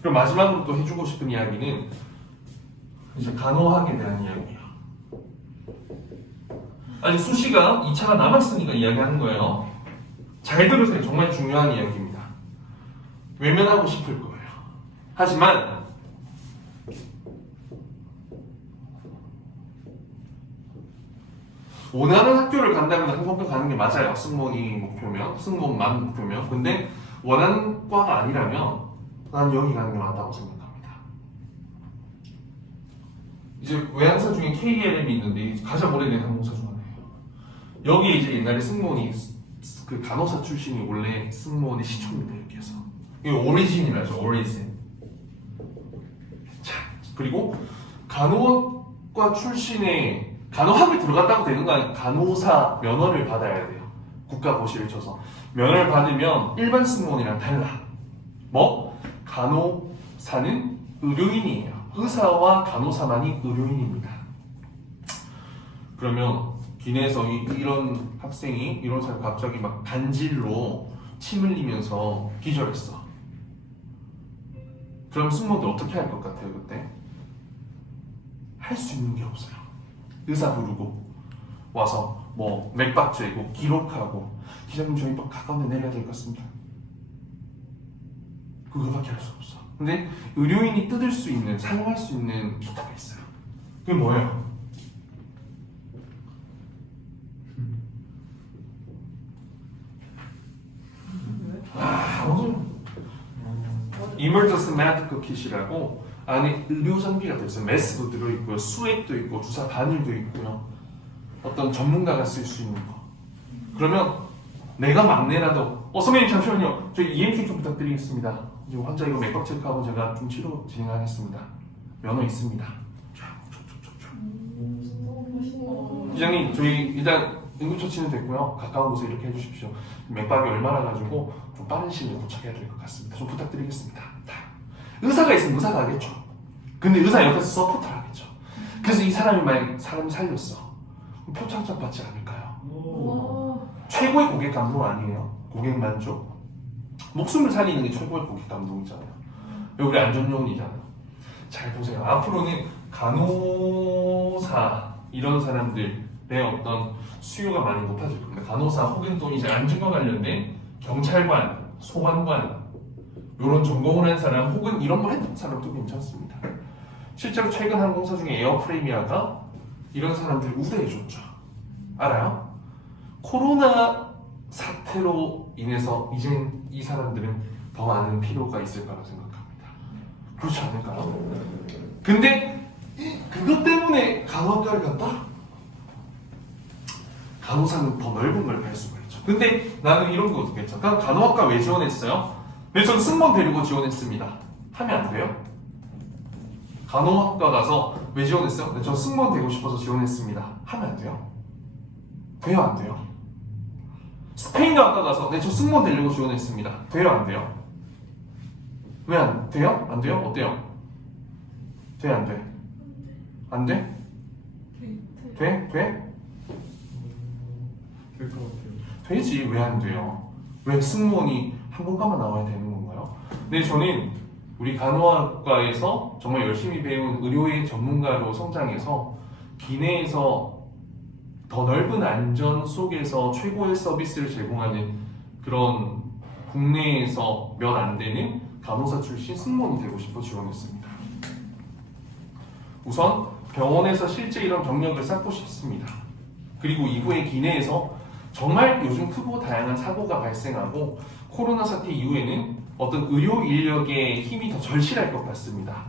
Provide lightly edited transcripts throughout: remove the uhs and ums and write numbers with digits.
그럼 마지막으로 또 해주고 싶은 이야기는 이제 간호학에 대한 이야기예요. 아직 수시가 2차가 남았으니까 이야기하는 거예요. 잘 들으세요. 정말 중요한 이야기입니다. 외면하고 싶을 거예요. 하지만 원하는 학교를 간다면 한국도 가는 게 맞아요. 승무원이 목표면, 승무원만 목표면. 근데 원하는 과가 아니라면 난 여기 가는 게 맞다고 생각합니다. 이제 외항사 중에 KLM이 있는데 가장 오래된 항공사 중 하나예요. 여기에 이제 옛날에 승무원이 그 간호사 출신이 원래 승무원의 시초입니다. 이렇게 해서 이게 오리진이라죠. 오리진. 자, 그리고 간호학과 출신의 간호학을 들어갔다고 되는 거 아니에요. 간호사 면허를 받아야 돼요. 국가고시를 쳐서 면허를 받으면 일반 승무원이랑 달라. 뭐? 간호사는 의료인이에요. 의사와 간호사만이 의료인입니다. 그러면 기내에서 이런 학생이 이런 사람 갑자기 막 간질로 침 흘리면서 기절했어. 그럼 승무원들 어떻게 할 것 같아요 그때? 할 수 있는 게 없어요. 의사 부르고 와서 뭐 맥박 재고 기록하고 기자님 저희 가까운 데 내려야 될 것 같습니다. 그거밖에 할 수 없어. 근데 의료인이 뜯을 수 있는 사용할 수 있는 기타가 있어요. 그게 뭐예요? Emergency Medical Kit이라고 안에 의료 장비가 들어있어요. 메스도 들어있고요, 수액도 있고, 주사 바늘도 있고요. 어떤 전문가가 쓸 수 있는 거. 그러면 내가 막내라도 선배님 잠시만요. 저희 EMT 좀 부탁드리겠습니다. 지금 환자 이거 맥박 체크하고 제가 좀 치료 진행하겠습니다. 면허 있습니다. 기장님 저희 일단 응급처치는 됐고요. 가까운 곳에 이렇게 해주십시오. 맥박이 얼마나 가지고 좀 빠른 시일에 도착해야 될 것 같습니다. 좀 부탁드리겠습니다. 의사가 있으면 의사가 하겠죠. 근데 의사 옆에서 서포터를 하겠죠. 그래서 이 사람이 만약 사람 살렸어. 표창장 받지 않을까요? 최고의 고객 감동 아니에요? 고객 만족. 목숨을 살리는 게 최고의 고객 감동이잖아요. 우리 안전요원이잖아요. 잘 보세요. 앞으로는 간호사 이런 사람들의 어떤 수요가 많이 높아질 겁니다. 간호사 혹은 또 이제 안전과 관련된 경찰관, 소방관 이런 전공을 한 사람 혹은 이런 걸 했던 사람도 괜찮습니다. 실제로 최근 항공사 중에 에어프레미아가 이런 사람들 우대해줬죠. 알아요? 코로나 사태로 인해서 이젠 이 사람들은 더 많은 필요가 있을 거라고 생각합니다. 그렇지 않을까요? 근데 그것 때문에 간호학과를 갔다? 간호사는 더 넓은 걸 갈 수가 있죠. 근데 나는 이런 거 어떻게 했죠? 간호학과 왜 지원했어요? 왜 저는 승무원 데리고 지원했습니다. 하면 안 돼요? 간호학과 가서 왜 지원했어요? 네, 저 승무원 되고 싶어서 지원했습니다. 하면 안 돼요? 돼요? 안 돼요? 스페인어학과 가서 네, 저 승무원 되려고 지원했습니다. 돼요? 안 돼요? 왜 안 돼요? 안 돼요? 어때요? 돼? 안 돼? 안 돼? 돼? 돼? 될 것 같아요. 되지. 왜 안 돼요? 왜 승무원이 항공과만 나와야 되는 건가요? 근데 저는 우리 간호학과에서 정말 열심히 배운 의료의 전문가로 성장해서 기내에서 더 넓은 안전 속에서 최고의 서비스를 제공하는 그런 국내에서 몇 안 되는 간호사 출신 승무원이 되고 싶어 지원했습니다. 우선 병원에서 실제 이런 경력을 쌓고 싶습니다. 그리고 이후에 기내에서 정말 요즘 크고 다양한 사고가 발생하고 코로나 사태 이후에는 어떤 의료 인력의 힘이 더 절실할 것 같습니다.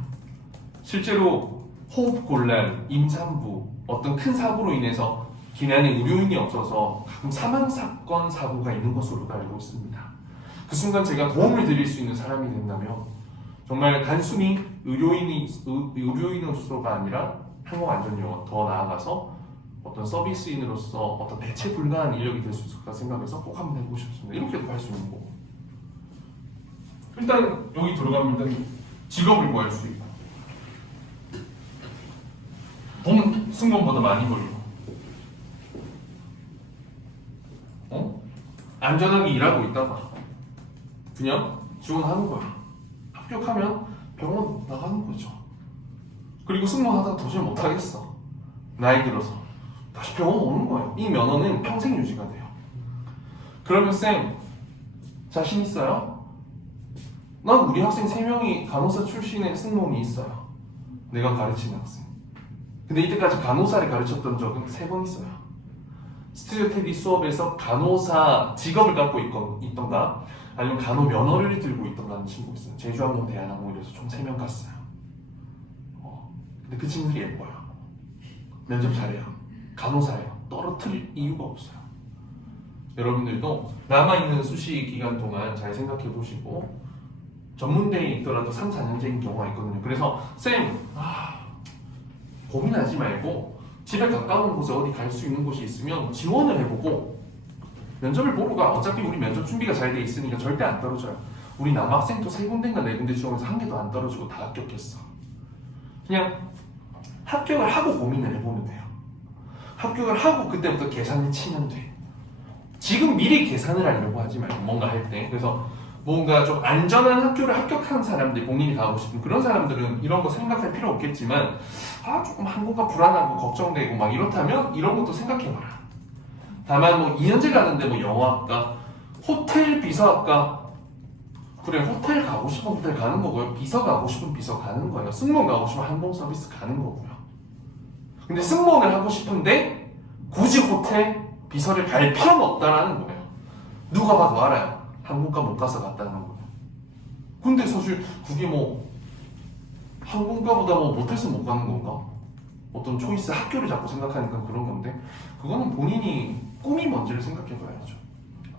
실제로 호흡곤란, 임산부, 어떤 큰 사고로 인해서 기내 안에 의료인이 없어서 가끔 사망사건 사고가 있는 것으로도 알고 있습니다. 그 순간 제가 도움을 드릴 수 있는 사람이 된다면 정말 단순히 의료인으로서가 아니라 항공안전요원, 더 나아가서 어떤 서비스인으로서 어떤 대체 불가한 인력이 될 수 있을 까 생각해서 꼭 한번 해보고 싶습니다. 이렇게도 할 수 있는 거고. 일단 여기 들어가면 직업을 구할 수 있고 돈 승무원보다 많이 벌고 안전하게 일하고 있다가 그냥 지원하는 거야. 합격하면 병원 나가는 거죠. 그리고 승무원하다가 도저히 못하겠어. 나이 들어서 다시 병원 오는 거예요. 이 면허는 평생 유지가 돼요. 그러면 쌤 자신 있어요? 난 우리 학생 3명이 간호사 출신의 승무원이 있어요. 내가 가르치는 학생. 근데 이때까지 간호사를 가르쳤던 적은 3번 있어요. 스튜디오 테디 수업에서 간호사 직업을 갖고 있던가 아니면 간호 면허를 들고 있던가 하는 친구 있어요. 제주항공 대한항공 이래서 총 3명 갔어요. 근데 그 친구들이 예뻐요. 면접 잘해요. 간호사예요. 떨어뜨릴 이유가 없어요. 여러분들도 남아있는 수시 기간 동안 잘 생각해 보시고 전문대에 있더라도 3, 4년제인 경우가 있거든요. 그래서 쌤 고민하지 말고 집에 가까운 곳에 어디 갈 수 있는 곳이 있으면 지원을 해보고 면접을 보러 가. 어차피 우리 면접 준비가 잘 돼 있으니까 절대 안 떨어져요. 우리 남학생도 3군데인가 4군데 지원해서 1개도 안 떨어지고 다 합격했어. 그냥 합격을 하고 고민을 해보면 돼요. 합격을 하고 그때부터 계산을 치면 돼. 지금 미리 계산을 하려고 하지 말고 뭔가 할 때. 그래서 뭔가 좀 안전한 학교를 합격한 사람들, 본인이 가고 싶은 그런 사람들은 이런 거 생각할 필요 없겠지만 조금 항공과 불안하고 걱정되고 막 이렇다면 이런 것도 생각해봐라. 다만 뭐 2년제 가는데 뭐 영어학과, 호텔 비서학과 그래 호텔 가고 싶은 호텔 가는 거고요. 비서 가고 싶은 비서 가는 거예요. 승무원 가고 싶으면 항공 서비스 가는 거고요. 근데 승무원을 하고 싶은데 굳이 호텔 비서를 갈 필요는 없다라는 거예요. 누가 봐도 알아요. 항공과 못 가서 갔다는 거예요. 근데 사실 그게 뭐 항공과보다 뭐 못해서 못 가는 건가? 어떤 초이스 학교를 자꾸 생각하니까 그런 건데 그거는 본인이 꿈이 뭔지를 생각해 봐야죠.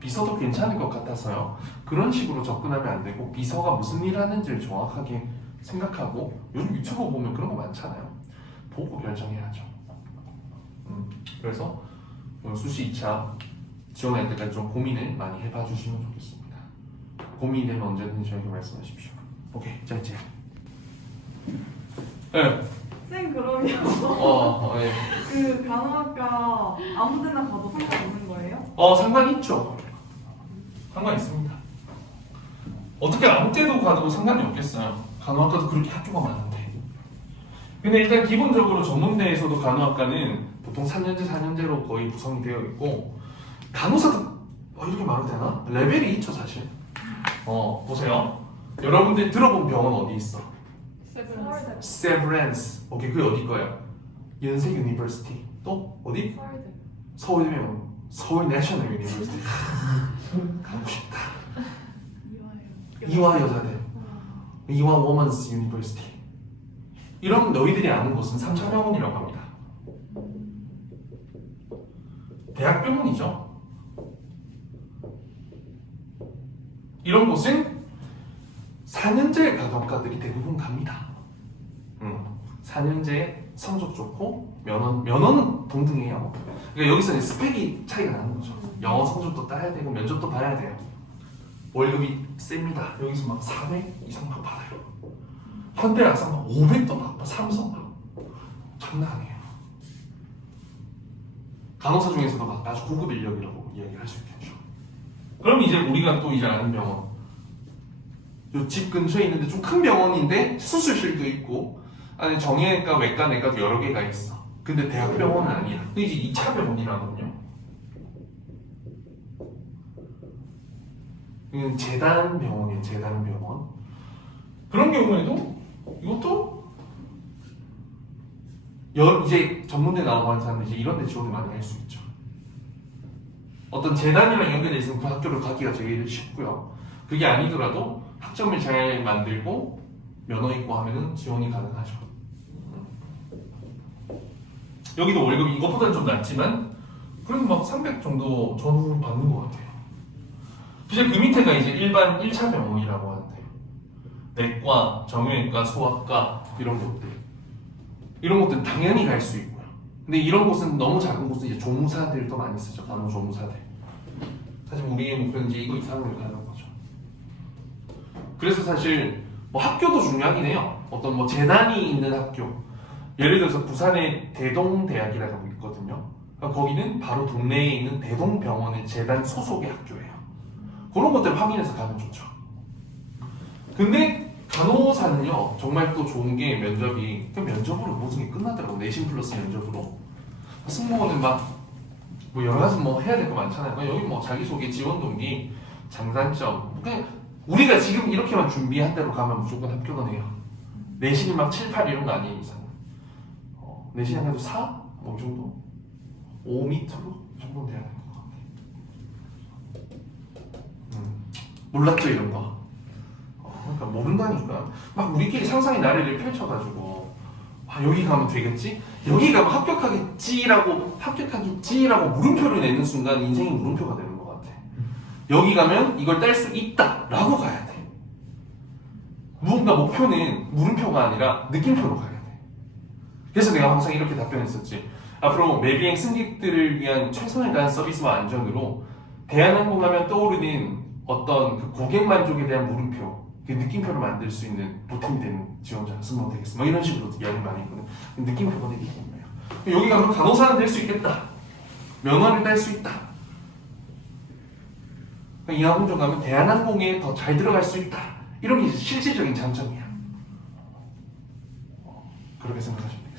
비서도 괜찮을 것 같아서요. 그런 식으로 접근하면 안 되고 비서가 무슨 일 하는지를 정확하게 생각하고 요즘 유튜브 보면 그런 거 많잖아요. 보고 결정해야죠. 그래서 수시 2차 지원할 때까지 좀 고민을 많이 해봐 주시면 좋겠습니다. 고민이 되면 언제든지 저에게 말씀하십시오. 오케이, 자 이제 네. 쌤 그러면 예. 그 간호학과 아무데나 가도 상관없는 거예요? 상관 있죠. 상관 있습니다. 어떻게 아무 때도 가도 상관이 없겠어요. 간호학과도 그렇게 학교가 많은데. 근데 일단 기본적으로 전문대에서도 간호학과는 보통 3년제, 4년제로 거의 구성이 되어 있고 간호사도 이렇게 말해도 되나? 레벨이 있죠 사실. 보세요. 여러분들이 들어본 병원 어디 있어? 세브란스. 오케이, 그게 어디 거야? 연세 유니버시티. 또 어디? 서울대병원. 서울 내셔널 유니버시티. 가고 싶다. 이화 여자대. 이화 워먼스 유니버시티. 이런 너희들이 아는 곳은 3차 병원이라고 합니다. 대학병원이죠. 이런 곳은 4년제 간호학과들이 대부분 갑니다. 4년제 성적 좋고 면허는 동등해요. 그러니까 여기서 스펙이 차이가 나는 거죠. 영어 성적도 따야 되고 면접도 봐야 돼요. 월급이 셉니다. 여기서 막 400 이상 막 받아요. 현대학생 막 500도 받고 삼성 막 장난 아니에요. 간호사 중에서도 막 아주 고급 인력이라고 이야기를 할 수 있겠죠. 그럼 이제 우리가 또 이제 아는 병원, 요 집 근처에 있는데 좀 큰 병원인데 수술실도 있고 안에 정형외과, 외과, 내과도 여러 개가 있어. 근데 대학병원은 아니야. 근데 이제 2차 병원이라거든요. 이건 재단병원이에요. 재단병원. 그런 경우에도 이것도 이제 전문대 나오고 하는 사람들이 이제 이런 데 지원을 많이 할 수 있죠. 어떤 재단이랑 연결돼 있으면 그 학교를 가기가 제일 쉽고요. 그게 아니더라도 학점을 잘 만들고 면허 있고 하면은 지원이 가능하죠. 여기도 월급이 이것보다는 좀 낮지만 그래도 막 300 정도 전후 받는 것 같아요. 이제 그 밑에가 이제 일반 1차 병원이라고 하는데 내과, 정형외과, 소아과 이런 곳들 이런 곳들은 당연히 갈 수 있고요. 근데 이런 곳은 너무 작은 곳은 이제 조무사들도 많이 쓰죠. 간호조무사들. 사실 우리의 목표는 이제 이거 이상을 가는 거죠. 그래서 사실 뭐 학교도 중요하긴 해요. 어떤 뭐 재단이 있는 학교, 예를 들어서 부산에 대동대학이라고 있거든요. 그러니까 거기는 바로 동네에 있는 대동병원의 재단 소속의 학교예요. 그런 것들 확인해서 가면 좋죠. 근데 간호 간호사는요 정말 또 좋은 게 면접이 그냥 면접으로 모든 게 끝나더라고. 내신 플러스 면접으로. 승무원은 막 뭐 여러 가지 뭐 해야 될 거 많잖아요. 그냥 여기 뭐 자기소개, 지원 동기, 장단점 그냥 우리가 지금 이렇게만 준비한 대로 가면 무조건 합격은 해요. 내신이 막 7, 8 이런 거 아니에요 이상. 내신 한 해도 4? 뭐 이 정도? 5 밑으로? 이 정도 돼야 될 것 같아. 몰랐죠 이런 거. 그러니까 모른다니까. 막 우리끼리 상상의 나래를 펼쳐가지고 여기 가면 되겠지? 여기 가면 합격하겠지라고 물음표를 내는 순간 인생이 물음표가 되는 것 같아. 여기 가면 이걸 딸 수 있다라고 가야 돼. 무언가 목표는 물음표가 아니라 느낌표로 가야 돼. 그래서 내가 항상 이렇게 답변했었지. 앞으로 매비행 승객들을 위한 최선을 다한 서비스와 안전으로 대한항공 하면 떠오르는 어떤 그 고객 만족에 대한 물음표, 그 느낌표를 만들 수 있는 보탬이 되는 지원자, 승무원 되겠어. 뭐 이런 식으로 이야기 많이 했거든. 느낌표가 되게 있는 거예요. 여기 가면 간호사는 될 수 있겠다. 면허를 딸 수 있다. 이 항공정 가면 대한항공에 더 잘 들어갈 수 있다. 이런 게 이제 실질적인 장점이야. 그렇게 생각하시면 돼요.